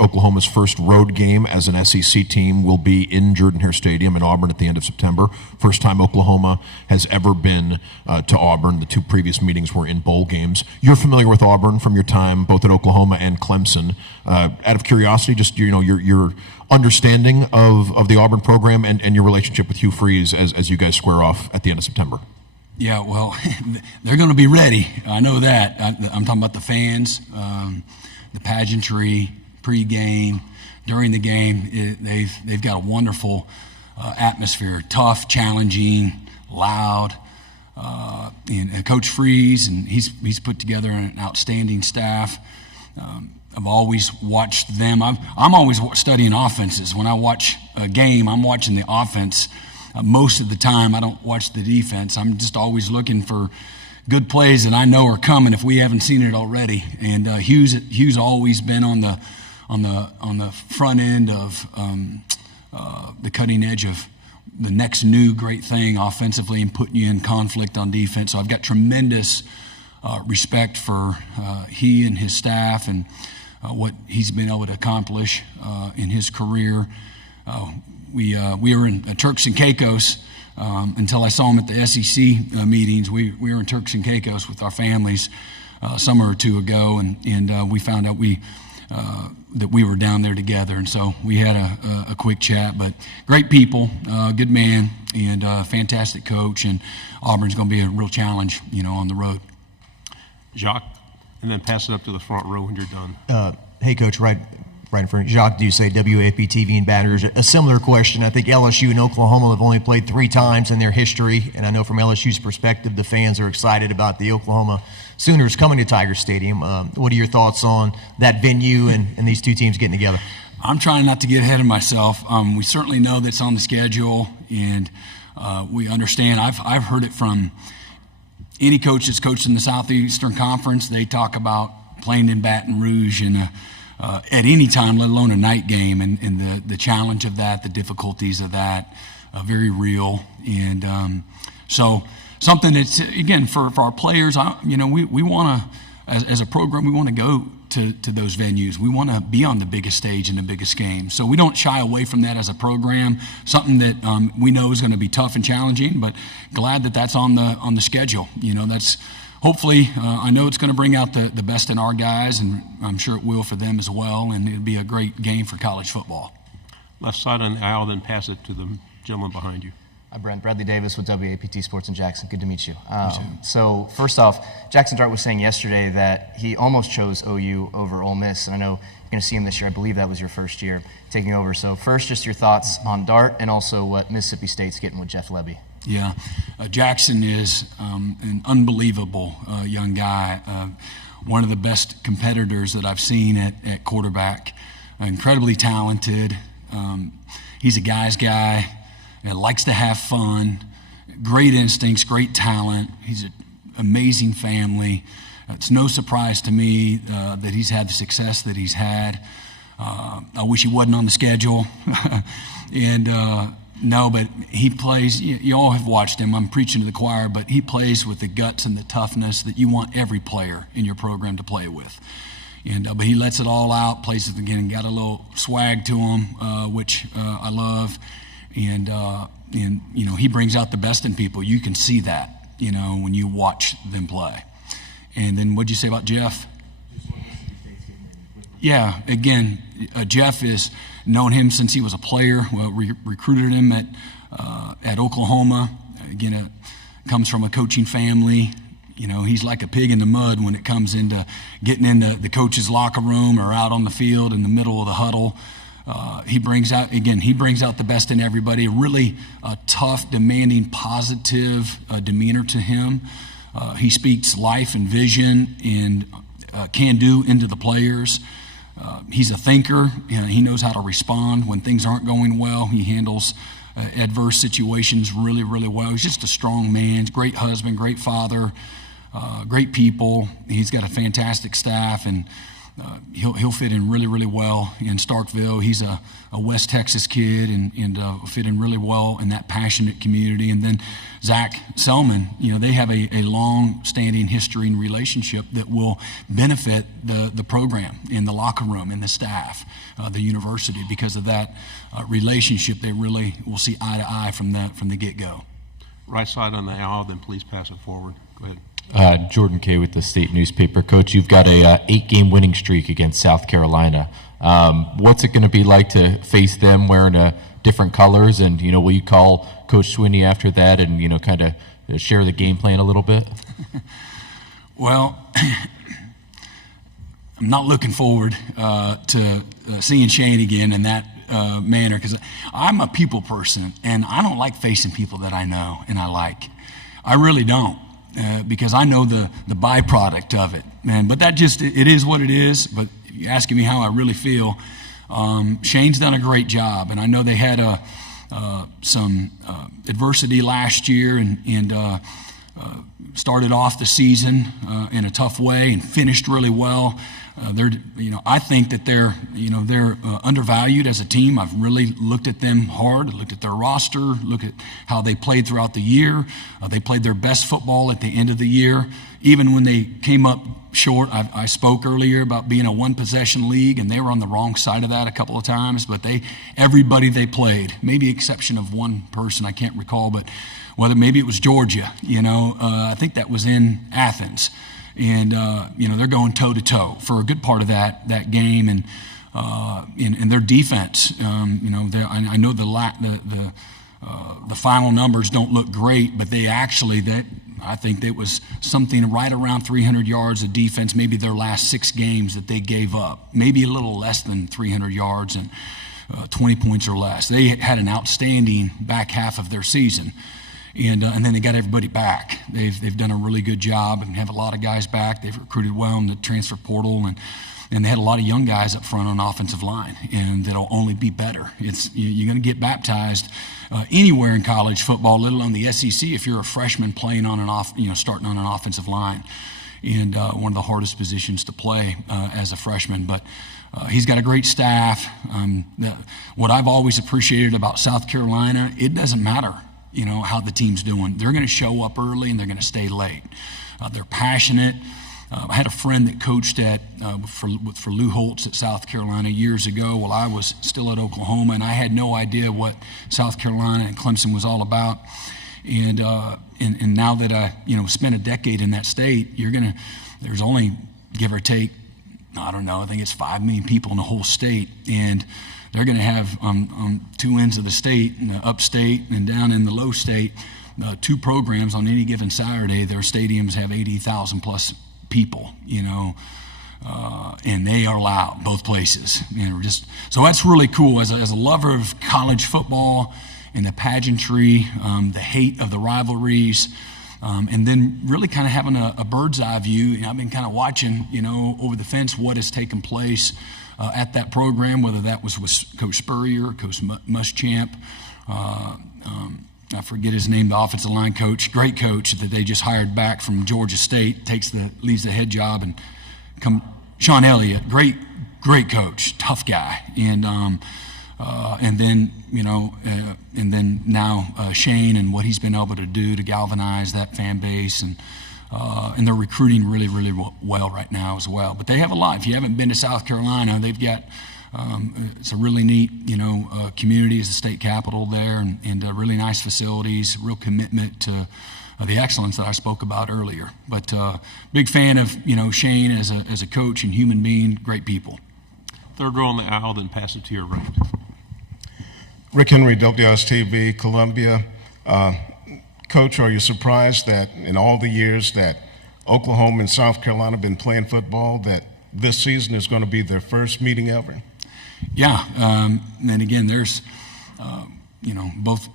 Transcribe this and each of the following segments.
Oklahoma's first road game as an SEC team will be in Jordan-Hare Stadium in Auburn at the end of September. First time Oklahoma has ever been to Auburn. The two previous meetings were in bowl games. You're familiar with Auburn from your time both at Oklahoma and Clemson. Out of curiosity, just your understanding of the Auburn program and your relationship with Hugh Freeze as you guys square off at the end of September. Yeah, well, they're going to be ready. I know that. I'm talking about the fans, the pageantry, pregame, during the game. They've got a wonderful atmosphere, tough, challenging, loud. And Coach Freeze, and he's put together an outstanding staff. I've always watched them. I'm always studying offenses. When I watch a game, I'm watching the offense. Most of the time, I don't watch the defense. I'm just always looking for good plays that I know are coming if we haven't seen it already. And Hugh's always been on the front end of the cutting edge of the next new great thing offensively and putting you in conflict on defense. So I've got tremendous respect for he and his staff and what he's been able to accomplish in his career. We were in Turks and Caicos until I saw him at the SEC meetings. We were in Turks and Caicos with our families a summer or two ago, and we found out that we were down there together, and so we had a quick chat. But great people, good man, and fantastic coach, and Auburn's going to be a real challenge, on the road. Jacques, and then pass it up to the front row when you're done. Hey, Coach, right in front. Jacques, do you say WAP-TV in Baton Rouge? A similar question. I think LSU and Oklahoma have only played 3 times in their history, and I know from LSU's perspective, the fans are excited about the Oklahoma Sooners coming to Tiger Stadium. What are your thoughts on that venue and these two teams getting together? I'm trying not to get ahead of myself. We certainly know that's on the schedule, and we understand. I've heard it from any coach that's coached in the Southeastern Conference. They talk about playing in Baton Rouge and at any time, let alone a night game, and the challenge of that, the difficulties of that, very real. And so something that's, again, for our players, we want to, as a program, we want to go to those venues. We want to be on the biggest stage in the biggest game. So we don't shy away from that as a program, something that we know is going to be tough and challenging, but glad that that's on the schedule. That's hopefully, I know it's going to bring out the best in our guys, and I'm sure it will for them as well, and it'll be a great game for college football. Left side of the aisle, then pass it to the gentleman behind you. Hi, Brent. Bradley Davis with WAPT Sports in Jackson. Good to meet you. So first off, Jackson Dart was saying yesterday that he almost chose OU over Ole Miss, and I know you're going to see him this year. I believe that was your first year taking over. So first, just your thoughts on Dart and also what Mississippi State's getting with Jeff Lebby. Yeah, Jackson is an unbelievable young guy, one of the best competitors that I've seen at quarterback, incredibly talented. He's a guy's guy and likes to have fun, great instincts, great talent. He's an amazing family. It's no surprise to me that he's had the success that he's had. I wish he wasn't on the schedule. No, but he plays, you all have watched him, I'm preaching to the choir, but he plays with the guts and the toughness that you want every player in your program to play with. But he lets it all out, plays it again, got a little swag to him, which I love. And he brings out the best in people. You can see that, when you watch them play. And then what'd you say about Jeff? Yeah, again, Jeff is known him since he was a player. Well, recruited him at Oklahoma. Again, comes from a coaching family. He's like a pig in the mud when it comes into getting into the coach's locker room or out on the field in the middle of the huddle. He brings out the best in everybody. Really tough, demanding, positive demeanor to him. He speaks life and vision and can-do into the players. He's a thinker. He knows how to respond when things aren't going well. He handles adverse situations really, really well. He's just a strong man, great husband, great father, great people. He's got a fantastic staff, and he'll fit in really, really well in Starkville. He's a West Texas kid and fit in really well in that passionate community. And then Zach Selman, they have a long-standing history and relationship that will benefit the program in the locker room and the staff, the university, because of that relationship. They really will see eye to eye from the get-go. Right side on the aisle, then please pass it forward. Go ahead. Jordan Kay with the State Newspaper. Coach, you've got a 8-game winning streak against South Carolina. What's it going to be like to face them wearing different colors? And, will you call Coach Sweeney after that and, kind of share the game plan a little bit? Well, I'm not looking forward to seeing Shane again in that manner, because I'm a people person, and I don't like facing people that I know and I like. I really don't. Because I know the byproduct of it, man. But it is what it is. But you're asking me how I really feel. Shane's done a great job, and I know they had some adversity last year and started off the season in a tough way and finished really well. I think that they're undervalued as a team. I've really looked at them hard, looked at their roster, looked at how they played throughout the year. They played their best football at the end of the year. Even when they came up short, I spoke earlier about being a one-possession league, and they were on the wrong side of that a couple of times. But everybody they played, maybe exception of one person, I can't recall, but maybe it was Georgia. I think that was in Athens. And they're going toe to toe for a good part of that game, and their defense. I know the final numbers don't look great, but I think it was something right around 300 yards of defense. Maybe their last 6 games that they gave up, maybe a little less than 300 yards and 20 points or less. They had an outstanding back half of their season. And then they got everybody back. They've done a really good job and have a lot of guys back. They've recruited well in the transfer portal, and they had a lot of young guys up front on offensive line, and that'll only be better. You're going to get baptized anywhere in college football, let alone the SEC, if you're a freshman playing on starting on an offensive line, and one of the hardest positions to play as a freshman. But he's got a great staff. What I've always appreciated about South Carolina, it doesn't matter how the team's doing. They're going to show up early and they're going to stay late. They're passionate. I had a friend that coached for Lou Holtz at South Carolina years ago while I was still at Oklahoma, and I had no idea what South Carolina and Clemson was all about. And now that I spent a decade in that state, there's only, give or take, I don't know, I think it's 5 million people in the whole state, and they're going to have on 2 ends of the state, in the upstate and down in the low state, 2 programs on any given Saturday. Their stadiums have 80,000 plus people, and they are loud both places. So that's really cool. As a lover of college football and the pageantry, the hate of the rivalries, and then really kind of having a bird's eye view. I've been kind of watching, over the fence what has taken place at that program, whether that was with Coach Spurrier, Coach Muschamp, I forget his name, the offensive line coach, great coach that they just hired back from Georgia State, leaves the head job, and Sean Elliott, great coach, tough guy, and then now Shane and what he's been able to do to galvanize that fan base, and they're recruiting really, really well right now as well. But they have a lot. If you haven't been to South Carolina, they've got it's a really neat, community as the state capital there, and really nice facilities, real commitment to the excellence that I spoke about earlier. But big fan of, Shane as a coach and human being, great people. Third row on the aisle, then pass it to your right. Rick Henry, WSTV, Columbia. Coach, are you surprised that in all the years that Oklahoma and South Carolina have been playing football, that this season is going to be their first meeting ever? Yeah, and again, there's, both,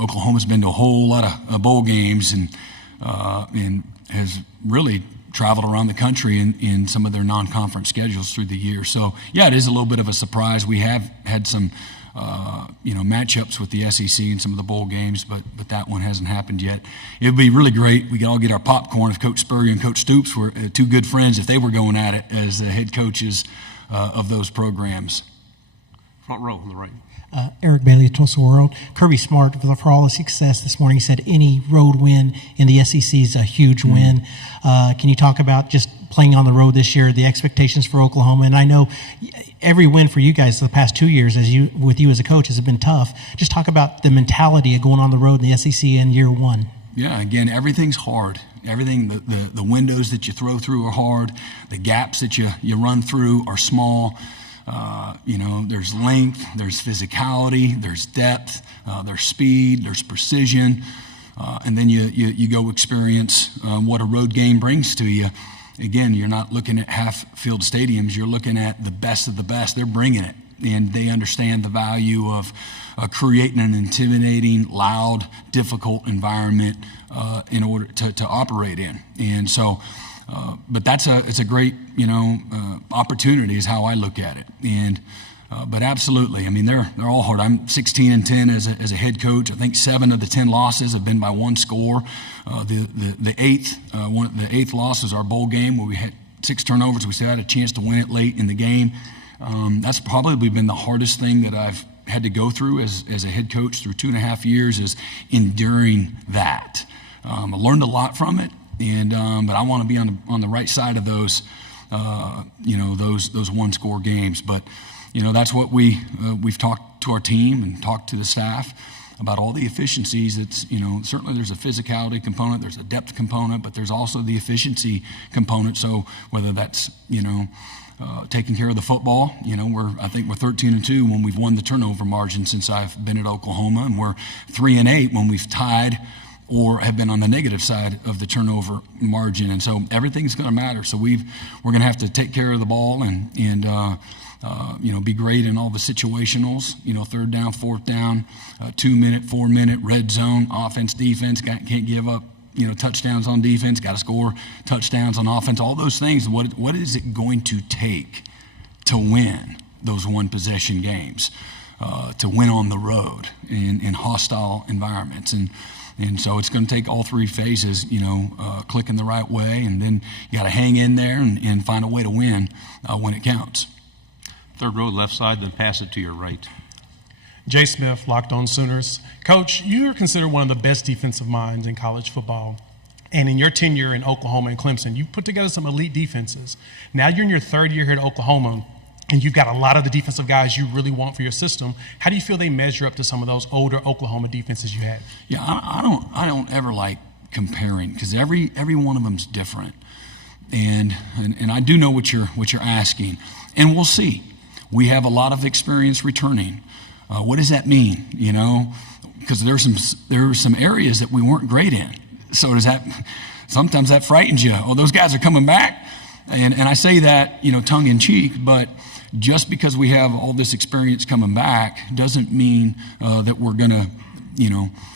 Oklahoma's been to a whole lot of bowl games and has really traveled around the country in some of their non-conference schedules through the year. So, yeah, it is a little bit of a surprise. We have had some matchups with the SEC and some of the bowl games, but that one hasn't happened yet. It would be really great. We could all get our popcorn if Coach Spurrier and Coach Stoops were two good friends, if they were going at it as the head coaches of those programs. Front row on the right. Eric Bailey of Tulsa World. Kirby Smart, for all the success this morning, said any road win in the SEC is a huge win. Can you talk about just playing on the road this year, the expectations for Oklahoma? And I know every win for you guys the past 2 years with you as a coach has been tough. Just talk about the mentality of going on the road in the SEC in year one. Yeah, again, everything's hard. Everything, the windows that you throw through are hard. The gaps that you run through are small. There's length, there's physicality, there's depth, there's speed, there's precision, and then you go experience what a road game brings to you. Again, you're not looking at half-filled stadiums. You're looking at the best of the best. They're bringing it, and they understand the value of creating an intimidating, loud, difficult environment in order to operate in. And so, but it's a great opportunity is how I look at it. And but absolutely, I mean they're all hard. I'm 16-10 as a head coach. I think 7 of the 10 losses have been by one score. The eighth loss is our bowl game where we had 6 turnovers. We still had a chance to win it late in the game. That's probably been the hardest thing that I've had to go through as a head coach through 2.5 years is enduring that. I learned a lot from it. And but I want to be on the right side of those one-score games. But that's what we've talked to our team and talked to the staff about all the efficiencies. It's certainly there's a physicality component, there's a depth component, but there's also the efficiency component. So whether that's taking care of the football, I think we're 13-2 when we've won the turnover margin since I've been at Oklahoma, and we're 3-8 when we've tied or have been on the negative side of the turnover margin. And so everything's going to matter. So we're going to have to take care of the ball and be great in all the situationals, 3rd down, 4th down, 2-minute, 4-minute, red zone, offense, defense, can't give up, touchdowns on defense, got to score touchdowns on offense, all those things. What is it going to take to win those one-possession games, to win on the road in hostile environments? And so it's going to take all 3 phases, clicking the right way, and then you got to hang in there and find a way to win when it counts. 3rd row, left side, then pass it to your right. Jay Smith, Locked On Sooners. Coach, you are considered one of the best defensive minds in college football. And in your tenure in Oklahoma and Clemson, you put together some elite defenses. Now you're in your 3rd year here at Oklahoma, and you've got a lot of the defensive guys you really want for your system. How do you feel they measure up to some of those older Oklahoma defenses you had? Yeah, I don't ever like comparing because every one of them's different, and I do know what you're asking, and we'll see. We have a lot of experience returning. What does that mean? Because there are some areas that we weren't great in. So sometimes that frightens you. Oh, those guys are coming back, and I say that tongue in cheek, but just because we have all this experience coming back doesn't mean that we're going to,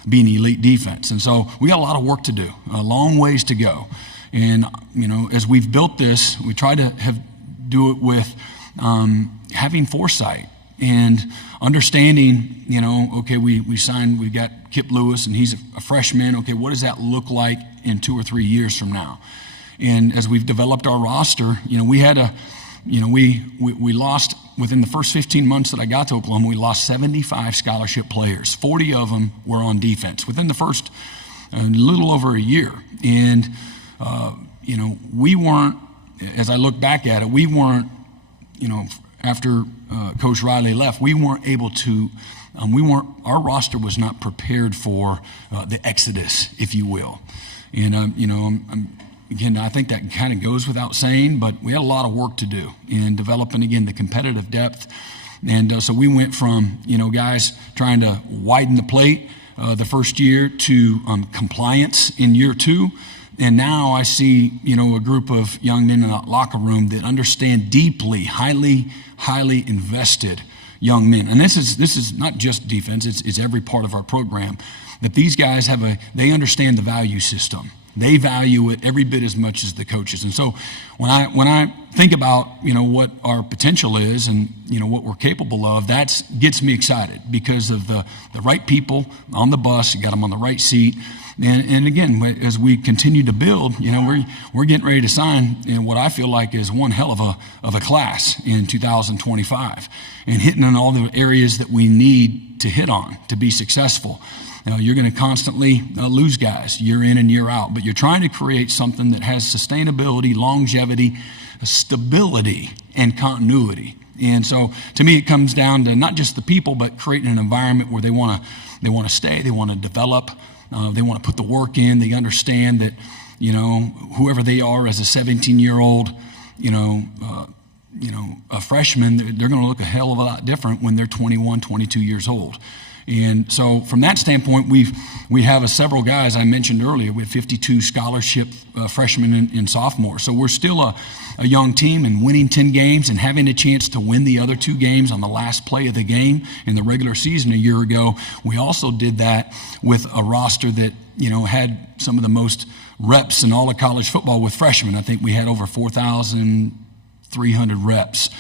be an elite defense. And so we got a lot of work to do, a long ways to go. And, as we've built this, we try to do it with having foresight and understanding, okay, we got Kip Lewis and he's a freshman. Okay, what does that look like in 2 or 3 years from now? And as we've developed our roster, we had we lost within the first 15 months that I got to Oklahoma, we lost 75 scholarship players. 40 of them were on defense within the first little over a year. And, we weren't, as I look back at it, we weren't, after Coach Riley left, we weren't able to, our roster was not prepared for the exodus, if you will. And, again, I think that kind of goes without saying, but we had a lot of work to do in developing, again, the competitive depth. And so we went from, guys trying to widen the plate the first year to compliance in year 2. And now I see, a group of young men in the locker room that understand deeply, highly invested young men. And this is not just defense, it's every part of our program. That these guys they understand the value system. They value it every bit as much as the coaches. And so when I think about, what our potential is and, what we're capable of, that gets me excited because of the right people on the bus. You got them on the right seat. And again, as we continue to build, we're getting ready to sign what I feel like is one hell of a class in 2025 and hitting on all the areas that we need to hit on to be successful. You're going to constantly lose guys year in and year out, but you're trying to create something that has sustainability, longevity, stability, and continuity. And so to me, it comes down to not just the people, but creating an environment where they want to stay, they want to develop, they want to put the work in. They understand that, whoever they are as a 17-year-old, a freshman, they're going to look a hell of a lot different when they're 21, 22 years old. And so from that standpoint, we have several guys I mentioned earlier. We have 52 scholarship freshmen and sophomores. So we're still a young team, and winning 10 games and having a chance to win the other 2 games on the last play of the game in the regular season a year ago. We also did that with a roster that, had some of the most reps in all of college football with freshmen. I think we had over 4,300 reps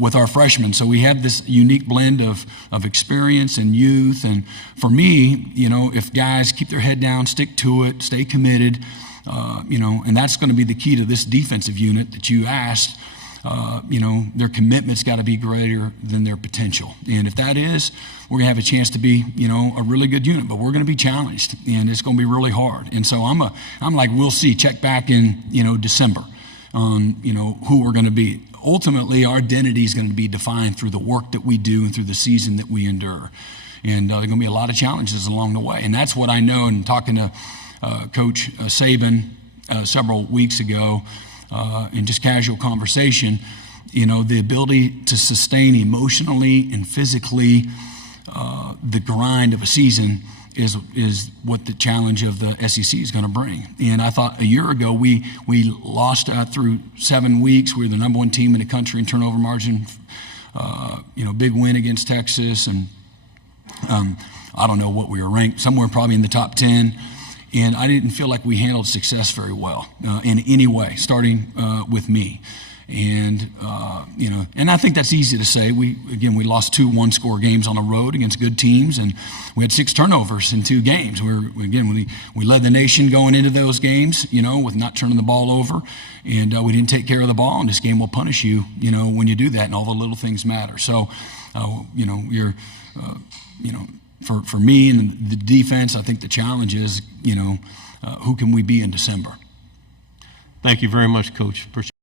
with our freshmen. So we have this unique blend of experience and youth. And for me, if guys keep their head down, stick to it, stay committed, and that's going to be the key to this defensive unit that you asked, their commitment's got to be greater than their potential. And if that is, we're going to have a chance to be, a really good unit, but we're going to be challenged and it's going to be really hard. And so I'm like, we'll see, check back in, December on, who we're going to be. Ultimately, our identity is going to be defined through the work that we do and through the season that we endure. And there are going to be a lot of challenges along the way. And that's what I know. And talking to Coach Saban several weeks ago in just casual conversation, the ability to sustain emotionally and physically the grind of a season is what the challenge of the SEC is going to bring. And I thought a year ago we lost through 7 weeks. We were the number 1 team in the country in turnover margin. Big win against Texas, and I don't know what we were ranked, somewhere probably in the top 10. And I didn't feel like we handled success very well in any way, starting with me. And, and I think that's easy to say. We lost 2 one-score games on the road against good teams, and we had 6 turnovers in 2 games. We led the nation going into those games, with not turning the ball over, and we didn't take care of the ball, and this game will punish you, when you do that, and all the little things matter. So, for me and the defense, I think the challenge is, who can we be in December? Thank you very much, Coach. Appreciate